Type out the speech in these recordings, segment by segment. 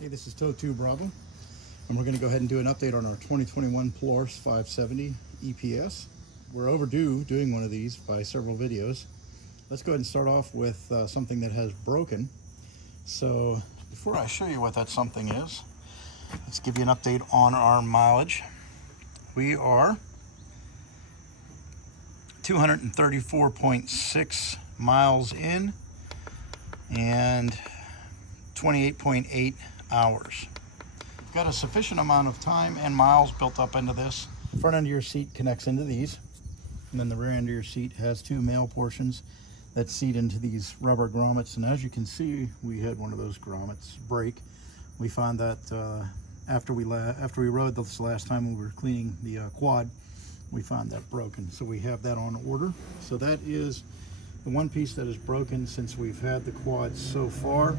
Hey, this is Toe2 Bravo, and we're going to go ahead and do an update on our 2021 Polaris 570 EPS. We're overdue doing one of these by several videos. Let's go ahead and start off with something that has broken. So before I show you what that something is, let's give you an update on our mileage. We are 234.6 miles in and 28.8 hours. You've got a sufficient amount of time and miles built up into this. The front end of your seat connects into these, and then the rear end of your seat has two male portions that seat into these rubber grommets. And as you can see, we had one of those grommets break. We found that after we rode this last time when we were cleaning the quad, we found that broken. So we have that on order. So that is the one piece that is broken since we've had the quad so far.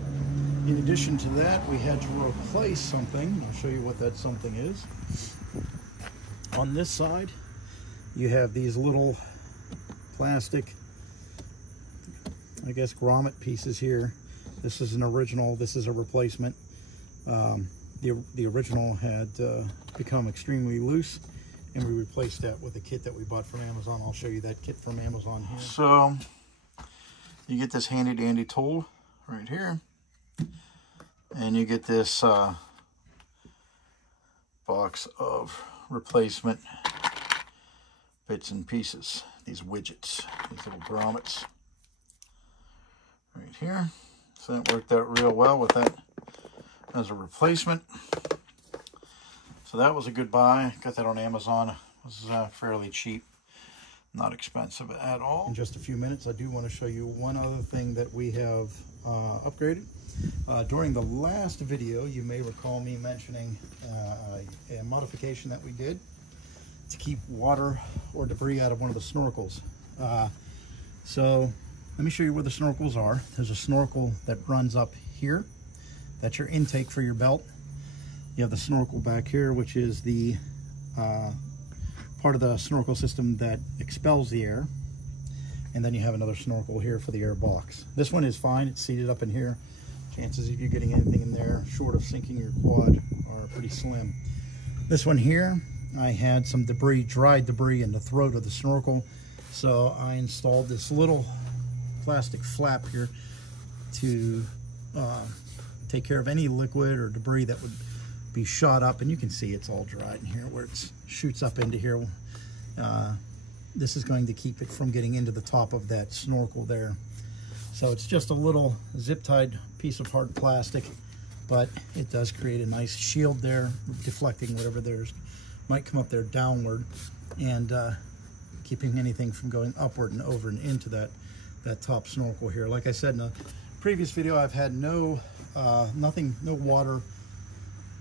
In addition to that, we had to replace something. I'll show you what that something is. On this side, you have these little plastic, I guess, grommet pieces here. This is an original, this is a replacement. The original had become extremely loose, and we replaced that with a kit that we bought from Amazon. I'll show you that kit from Amazon here. So you get this handy dandy tool right here, and you get this box of replacement bits and pieces, these widgets, these little grommets right here. So that worked out real well with that as a replacement. So that was a good buy. Got that on Amazon. It was fairly cheap, not expensive at all. In just a few minutes, I do want to show you one other thing that we have upgraded. During the last video, you may recall me mentioning a modification that we did to keep water or debris out of one of the snorkels. So let me show you where the snorkels are. There's a snorkel that runs up here. That's your intake for your belt. You have the snorkel back here, which is the part of the snorkel system that expels the air. And then you have another snorkel here for the air box. This one is fine, it's seated up in here. Chances of you getting anything in there short of sinking your quad are pretty slim. This one here, I had some debris, dried debris in the throat of the snorkel. So I installed this little plastic flap here to take care of any liquid or debris that would be shot up. And you can see it's all dried in here where it shoots up into here. This is going to keep it from getting into the top of that snorkel there. So it's just a little zip-tied piece of hard plastic, but it does create a nice shield there, deflecting whatever might come up there downward, and keeping anything from going upward and over and into that top snorkel here. Like I said in a previous video, I've had no water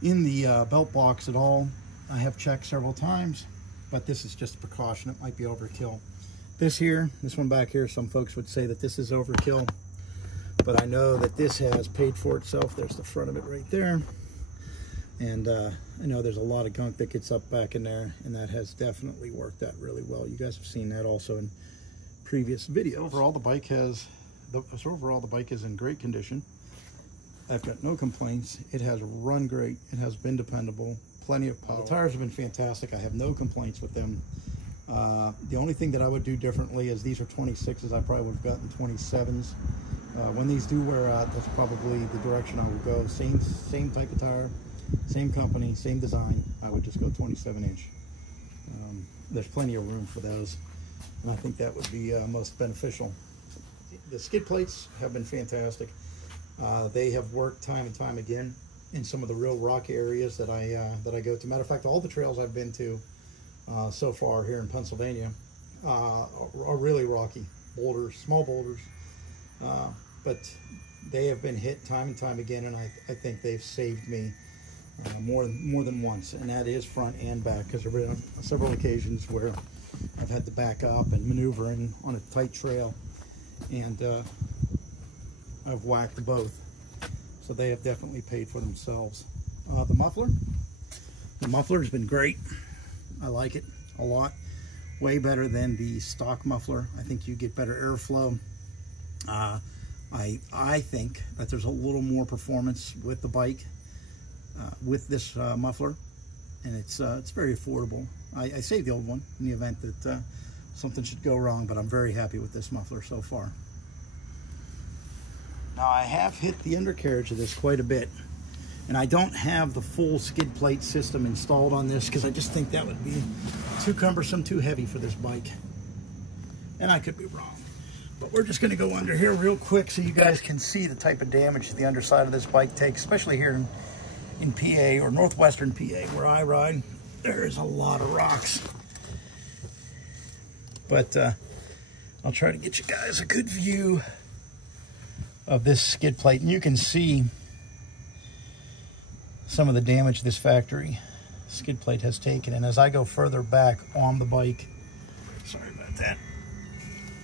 in the belt box at all. I have checked several times, but this is just a precaution. It might be overkill. This one back here, some folks would say that this is overkill, but I know that this has paid for itself. There's the front of it right there. And I know there's a lot of gunk that gets up back in there, and that has definitely worked out really well. You guys have seen that also in previous videos. Overall, the bike is in great condition. I've got no complaints. It has run great. It has been dependable. Plenty of power. The tires have been fantastic. I have no complaints with them. The only thing that I would do differently is these are 26s. I probably would have gotten 27s. When these do wear out, that's probably the direction I would go. Same type of tire, same company, same design. I would just go 27-inch. There's plenty of room for those, and I think that would be most beneficial. The skid plates have been fantastic. They have worked time and time again in some of the real rocky areas that I go to. Matter of fact, all the trails I've been to so far here in Pennsylvania are really rocky boulders, small boulders, but they have been hit time and time again, and I think they've saved me more than once, and that is front and back, because there have been several occasions where I've had to back up and maneuvering on a tight trail, and I've whacked both. So they have definitely paid for themselves. The muffler has been great. I like it a lot. Way better than the stock muffler. I think you get better airflow. I think that there's a little more performance with the bike with this muffler, and it's very affordable. I saved the old one in the event that something should go wrong, but I'm very happy with this muffler so far. Now I have hit the undercarriage of this quite a bit, and I don't have the full skid plate system installed on this because I just think that would be too cumbersome, too heavy for this bike. And I could be wrong. But we're just gonna go under here real quick so you guys can see the type of damage the underside of this bike takes, especially here in PA or northwestern PA where I ride. There is a lot of rocks. But I'll try to get you guys a good view of this skid plate, and you can see some of the damage this factory skid plate has taken. And as I go further back on the bike, sorry about that,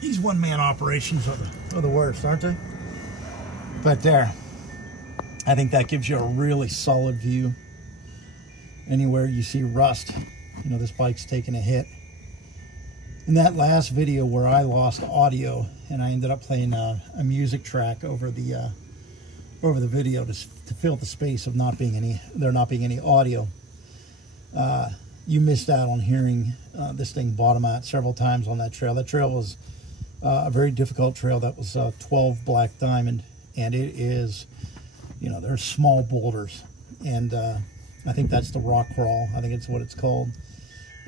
these one-man operations are the worst, aren't they? But there, I think that gives you a really solid view. Anywhere you see rust, you know this bike's taking a hit. In that last video where I lost audio and I ended up playing a music track over the video to fill the space of there not being any audio, you missed out on hearing this thing bottom out several times on that trail. That trail was a very difficult trail. That was 12 Black Diamond, and it is, you know, there's small boulders, and I think that's the rock crawl. I think it's what it's called.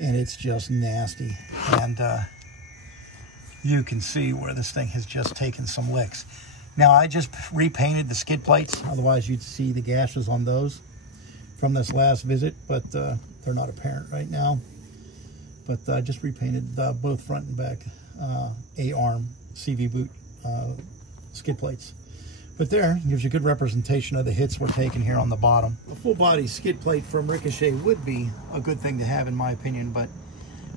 And it's just nasty. And you can see where this thing has just taken some licks. Now, I just repainted the skid plates. Otherwise, you'd see the gashes on those from this last visit, but they're not apparent right now. But I just repainted both front and back AAR CV boot skid plates. But there, gives you a good representation of the hits we're taking here on the bottom. A full body skid plate from Ricochet would be a good thing to have in my opinion, but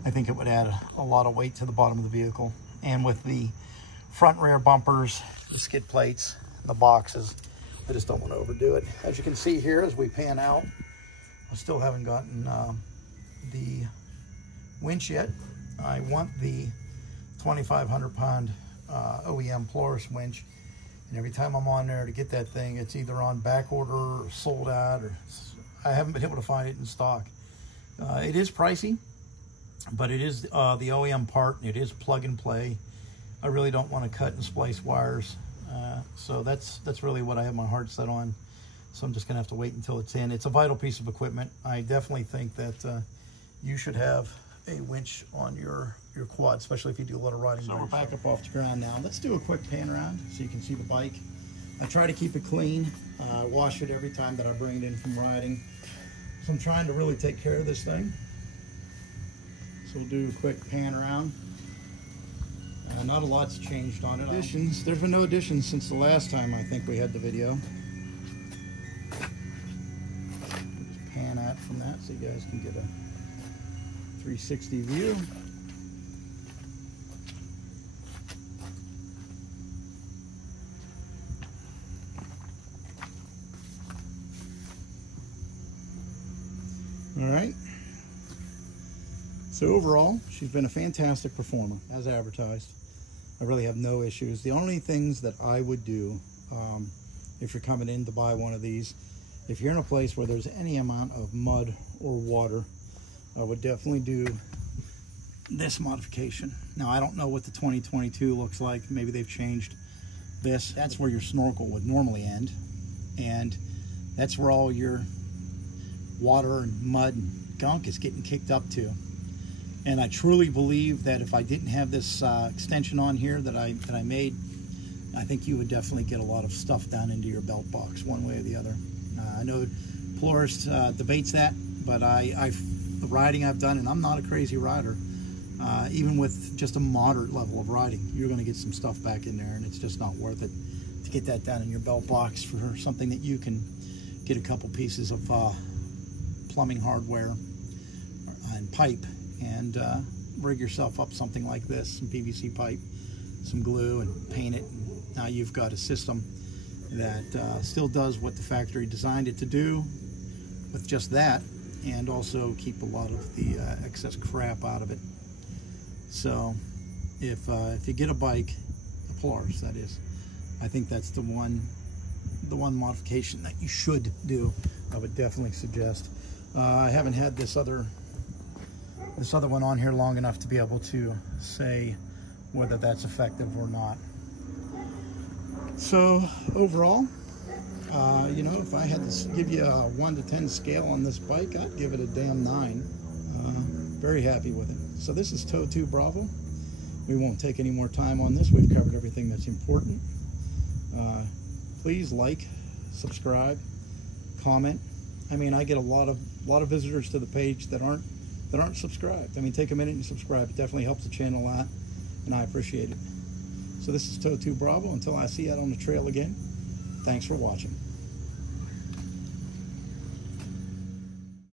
I think it would add a lot of weight to the bottom of the vehicle. And with the front and rear bumpers, the skid plates, the boxes, I just don't want to overdo it. As you can see here, as we pan out, I still haven't gotten the winch yet. I want the 2,500 pound OEM Polaris winch. And every time I'm on there to get that thing, it's either on back order or sold out, or I haven't been able to find it in stock. It is pricey, but it is the OEM part. It is plug and play. I really don't want to cut and splice wires. So that's really what I have my heart set on. So I'm just gonna have to wait until it's in. It's a vital piece of equipment. I definitely think that you should have a winch on your quad, especially if you do a lot of riding. So we're back up off the ground now. Let's do a quick pan around so you can see the bike. I try to keep it clean. Wash it every time that I bring it in from riding. So I'm trying to really take care of this thing. So we'll do a quick pan around. Not a lot's changed on it. Additions, there's been no additions since the last time I think we had the video. We'll just pan out from that so you guys can get a 360 view. All right. So overall, she's been a fantastic performer as advertised. I really have no issues. The only things that I would do if you're coming in to buy one of these, if you're in a place where there's any amount of mud or water, I would definitely do this modification. Now, I don't know what the 2022 looks like. Maybe they've changed this. That's where your snorkel would normally end. And that's where all your water and mud and gunk is getting kicked up to. And I truly believe that if I didn't have this extension on here that I made, I think you would definitely get a lot of stuff down into your belt box one way or the other. I know Polaris debates that, but the riding I've done, and I'm not a crazy rider, even with just a moderate level of riding, you're going to get some stuff back in there, and it's just not worth it to get that down in your belt box for something that you can get a couple pieces of plumbing hardware and pipe and rig yourself up something like this, some PVC pipe, some glue, and paint it. And now you've got a system that still does what the factory designed it to do with just that, and also keep a lot of the excess crap out of it. So if you get a bike, a Polaris that is, I think that's the one modification that you should do I would definitely suggest. I haven't had this other one on here long enough to be able to say whether that's effective or not. So overall, you know, if I had to give you a 1 to 10 scale on this bike, I'd give it a damn 9. Very happy with it. So this is Tow 2 Bravo. We won't take any more time on this. We've covered everything that's important. Please like, subscribe, comment. I mean, I get a lot of visitors to the page that aren't subscribed. I mean, take a minute and subscribe. It definitely helps the channel a lot, and I appreciate it. So this is Tow 2 Bravo. Until I see you out on the trail again, thanks for watching.